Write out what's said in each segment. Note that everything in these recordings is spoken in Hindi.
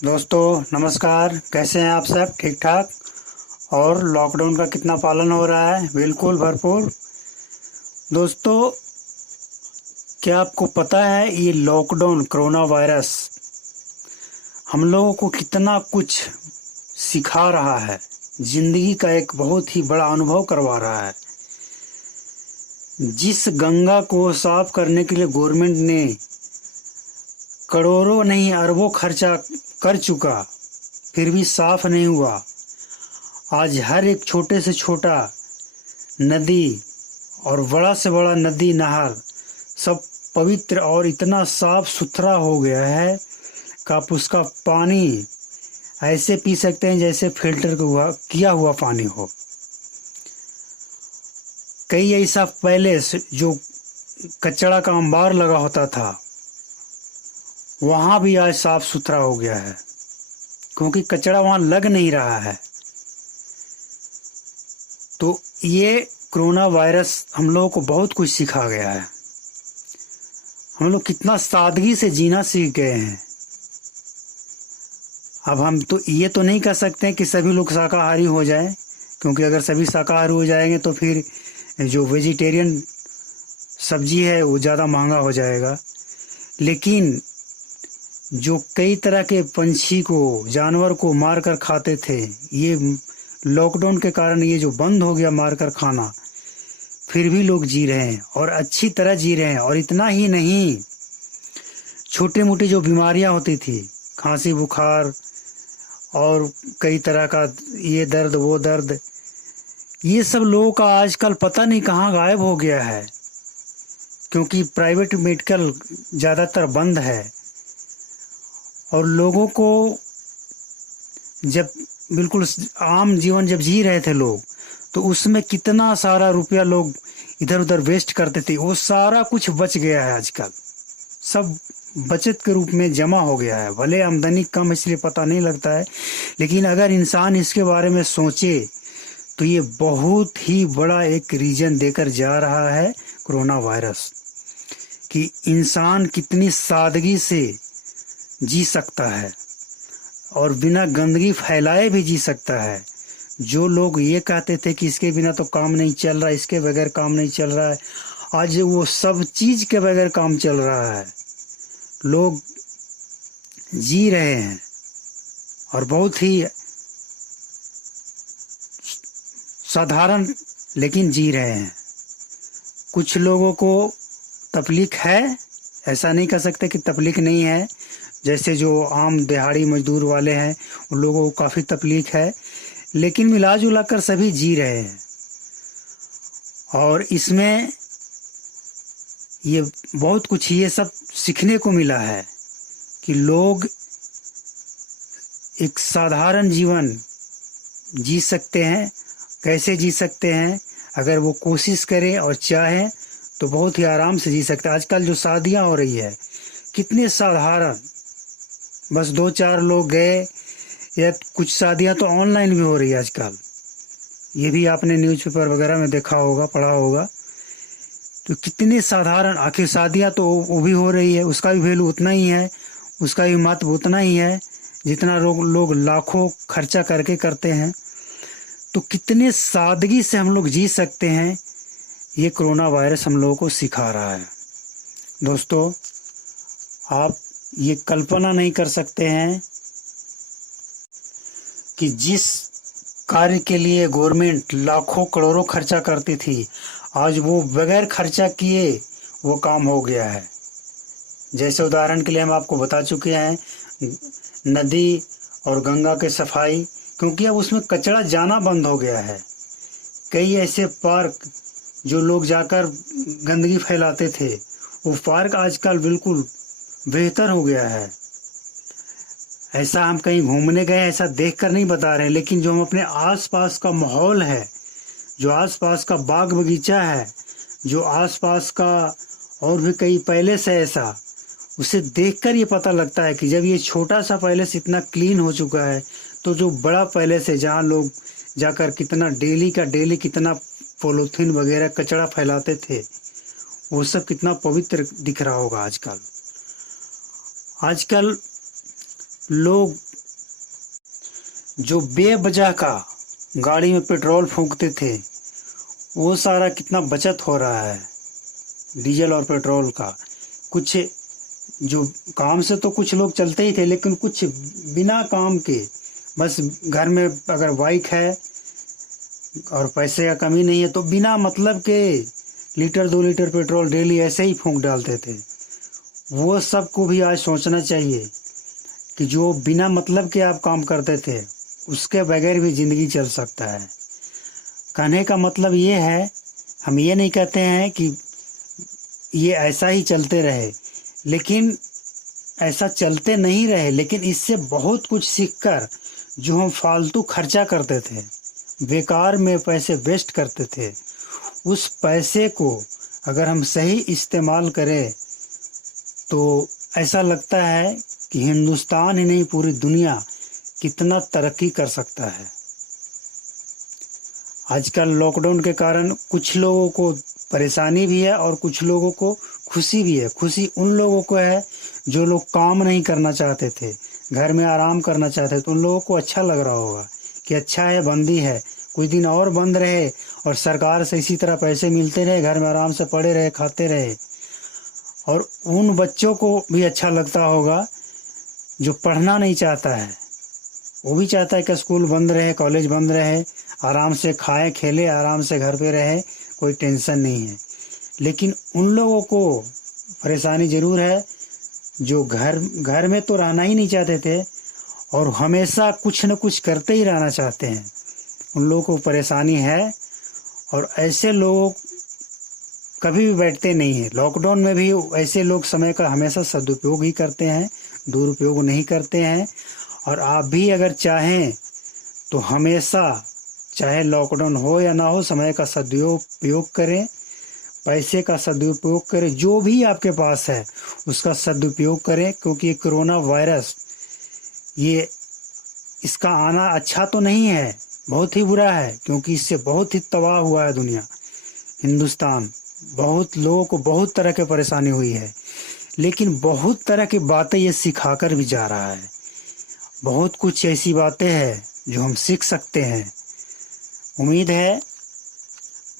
दोस्तों नमस्कार। कैसे हैं आप सब? ठीक ठाक। और लॉकडाउन का कितना पालन हो रहा है? बिल्कुल भरपूर। दोस्तों, क्या आपको पता है ये लॉकडाउन कोरोना वायरस हम लोगों को कितना कुछ सिखा रहा है? जिंदगी का एक बहुत ही बड़ा अनुभव करवा रहा है। जिस गंगा को साफ करने के लिए गवर्नमेंट ने करोड़ों नहीं अरबों खर्चा कर चुका, फिर भी साफ नहीं हुआ। आज हर एक छोटे से छोटा नदी और बड़ा से बड़ा नदी नहर सब पवित्र और इतना साफ सुथरा हो गया है कि आप उसका पानी ऐसे पी सकते हैं जैसे फिल्टर किया हुआ पानी हो। कई ऐसा पहले जो कचरा का अंबार लगा होता था, वहाँ भी आज साफ सुथरा हो गया है, क्योंकि कचरा वहाँ लग नहीं रहा है। तो ये कोरोना वायरस हम लोगों को बहुत कुछ सिखा गया है। हम लोग कितना सादगी से जीना सीख गए हैं। अब हम तो ये तो नहीं कर सकते कि सभी लोग शाकाहारी हो जाएं, क्योंकि अगर सभी शाकाहारी हो जाएंगे तो फिर जो वेजिटेरियन सब्जी है वो ज़्यादा महंगा हो जाएगा। लेकिन जो कई तरह के पंछी को, जानवर को मार कर खाते थे, ये लॉकडाउन के कारण ये जो बंद हो गया मार कर खाना, फिर भी लोग जी रहे हैं और अच्छी तरह जी रहे हैं। और इतना ही नहीं, छोटे मोटे जो बीमारियां होती थी, खांसी बुखार और कई तरह का ये दर्द वो दर्द, ये सब लोगों का आजकल पता नहीं कहाँ गायब हो गया है, क्योंकि प्राइवेट मेडिकल ज़्यादातर बंद है। और लोगों को जब बिल्कुल आम जीवन जब जी रहे थे लोग, तो उसमें कितना सारा रुपया लोग इधर उधर वेस्ट करते थे, वो सारा कुछ बच गया है। आजकल सब बचत के रूप में जमा हो गया है। भले आमदनी कम इसलिए पता नहीं लगता है, लेकिन अगर इंसान इसके बारे में सोचे तो ये बहुत ही बड़ा एक रीजन देकर जा रहा है कोरोना वायरस, कि इंसान कितनी सादगी से जी सकता है और बिना गंदगी फैलाए भी जी सकता है। जो लोग ये कहते थे कि इसके बिना तो काम नहीं चल रहा, इसके बगैर काम नहीं चल रहा है, आज वो सब चीज के बगैर काम चल रहा है। लोग जी रहे हैं और बहुत ही साधारण लेकिन जी रहे हैं। कुछ लोगों को तकलीफ है, ऐसा नहीं कह सकते कि तकलीफ नहीं है। जैसे जो आम दिहाड़ी मजदूर वाले हैं, उन लोगों को काफ़ी तकलीफ है, लेकिन मिला जुला कर सभी जी रहे हैं। और इसमें ये बहुत कुछ ये सब सीखने को मिला है कि लोग एक साधारण जीवन जी सकते हैं। कैसे जी सकते हैं? अगर वो कोशिश करें और चाहें तो बहुत ही आराम से जी सकते हैं। आजकल जो शादियां हो रही है, कितने साधारण, बस दो चार लोग गए, या कुछ शादियां तो ऑनलाइन भी हो रही है आजकल। ये भी आपने न्यूज़पेपर वगैरह में देखा होगा, पढ़ा होगा। तो कितने साधारण, आखिर शादियां तो वो भी हो रही है, उसका भी वैल्यू उतना ही है, उसका भी महत्व उतना ही है जितना लोग लाखों खर्चा करके करते हैं। तो कितने सादगी से हम लोग जी सकते हैं, ये कोरोना वायरस हम लोगों को सिखा रहा है। दोस्तों, आप ये कल्पना नहीं कर सकते हैं कि जिस कार्य के लिए गवर्नमेंट लाखों करोड़ों खर्चा करती थी, आज वो बगैर खर्चा किए वो काम हो गया है। जैसे उदाहरण के लिए हम आपको बता चुके हैं, नदी और गंगा के सफाई, क्योंकि अब उसमें कचरा जाना बंद हो गया है। कई ऐसे पार्क जो लोग जाकर गंदगी फैलाते थे, वो पार्क आजकल बिल्कुल बेहतर हो गया है। ऐसा हम कहीं घूमने गए ऐसा देखकर नहीं बता रहे, लेकिन जो हम अपने आसपास का माहौल है, जो आसपास का बाग बगीचा है, जो आसपास का और भी कई पहले से ऐसा, उसे देखकर ये पता लगता है कि जब ये छोटा सा पहले से इतना क्लीन हो चुका है, तो जो बड़ा पहले से जहाँ लोग जाकर कितना डेली का डेली कितना पॉलीथीन वगैरह कचरा फैलाते थे, वो सब कितना पवित्र दिख रहा होगा आजकल। आजकल लोग जो बेवजह का गाड़ी में पेट्रोल फूंकते थे, वो सारा कितना बचत हो रहा है डीजल और पेट्रोल का। कुछ जो काम से तो कुछ लोग चलते ही थे, लेकिन कुछ बिना काम के, बस घर में अगर बाइक है और पैसे का कमी नहीं है तो बिना मतलब के लीटर 2 लीटर पेट्रोल डेली ऐसे ही फूंक डालते थे। वो सबको भी आज सोचना चाहिए कि जो बिना मतलब के आप काम करते थे, उसके बगैर भी ज़िंदगी चल सकता है। कहने का मतलब ये है, हम ये नहीं कहते हैं कि ये ऐसा ही चलते रहे, लेकिन ऐसा चलते नहीं रहे, लेकिन इससे बहुत कुछ सीखकर जो हम फालतू खर्चा करते थे, बेकार में पैसे वेस्ट करते थे, उस पैसे को अगर हम सही इस्तेमाल करें तो ऐसा लगता है कि हिंदुस्तान ही नहीं पूरी दुनिया कितना तरक्की कर सकता है। आजकल लॉकडाउन के कारण कुछ लोगों को परेशानी भी है और कुछ लोगों को खुशी भी है। खुशी उन लोगों को है जो लोग काम नहीं करना चाहते थे, घर में आराम करना चाहते थे, तो उन लोगों को अच्छा लग रहा होगा कि अच्छा है, बंदी है, कुछ दिन और बंद रहे और सरकार से इसी तरह पैसे मिलते रहे, घर में आराम से पड़े रहे, खाते रहे। और उन बच्चों को भी अच्छा लगता होगा जो पढ़ना नहीं चाहता है, वो भी चाहता है कि स्कूल बंद रहे, कॉलेज बंद रहे, आराम से खाए खेले, आराम से घर पे रहे, कोई टेंशन नहीं है। लेकिन उन लोगों को परेशानी ज़रूर है जो घर में तो रहना ही नहीं चाहते थे और हमेशा कुछ न कुछ करते ही रहना चाहते हैं, उन लोगों को परेशानी है। और ऐसे लोग कभी भी बैठते नहीं हैं। लॉकडाउन में भी ऐसे लोग समय का हमेशा सदुपयोग ही करते हैं, दुरुपयोग नहीं करते हैं। और आप भी अगर चाहें तो हमेशा, चाहे लॉकडाउन हो या ना हो, समय का सदुपयोग करें, पैसे का सदुपयोग करें, जो भी आपके पास है उसका सदुपयोग करें। क्योंकि ये कोरोना वायरस, ये इसका आना अच्छा तो नहीं है, बहुत ही बुरा है, क्योंकि इससे बहुत ही तबाह हुआ है दुनिया, हिंदुस्तान। बहुत लोगों को बहुत तरह की परेशानी हुई है, लेकिन बहुत तरह की बातें ये सिखाकर भी जा रहा है। बहुत कुछ ऐसी बातें हैं जो हम सीख सकते हैं। उम्मीद है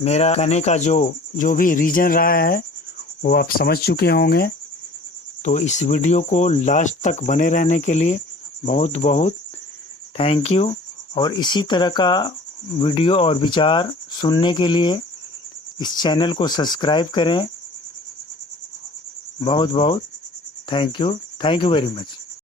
मेरा कहने का जो भी रीज़न रहा है वो आप समझ चुके होंगे। तो इस वीडियो को लास्ट तक बने रहने के लिए बहुत बहुत थैंक यू। और इसी तरह का वीडियो और विचार सुनने के लिए इस चैनल को सब्सक्राइब करें। बहुत बहुत थैंक यू वेरी मच।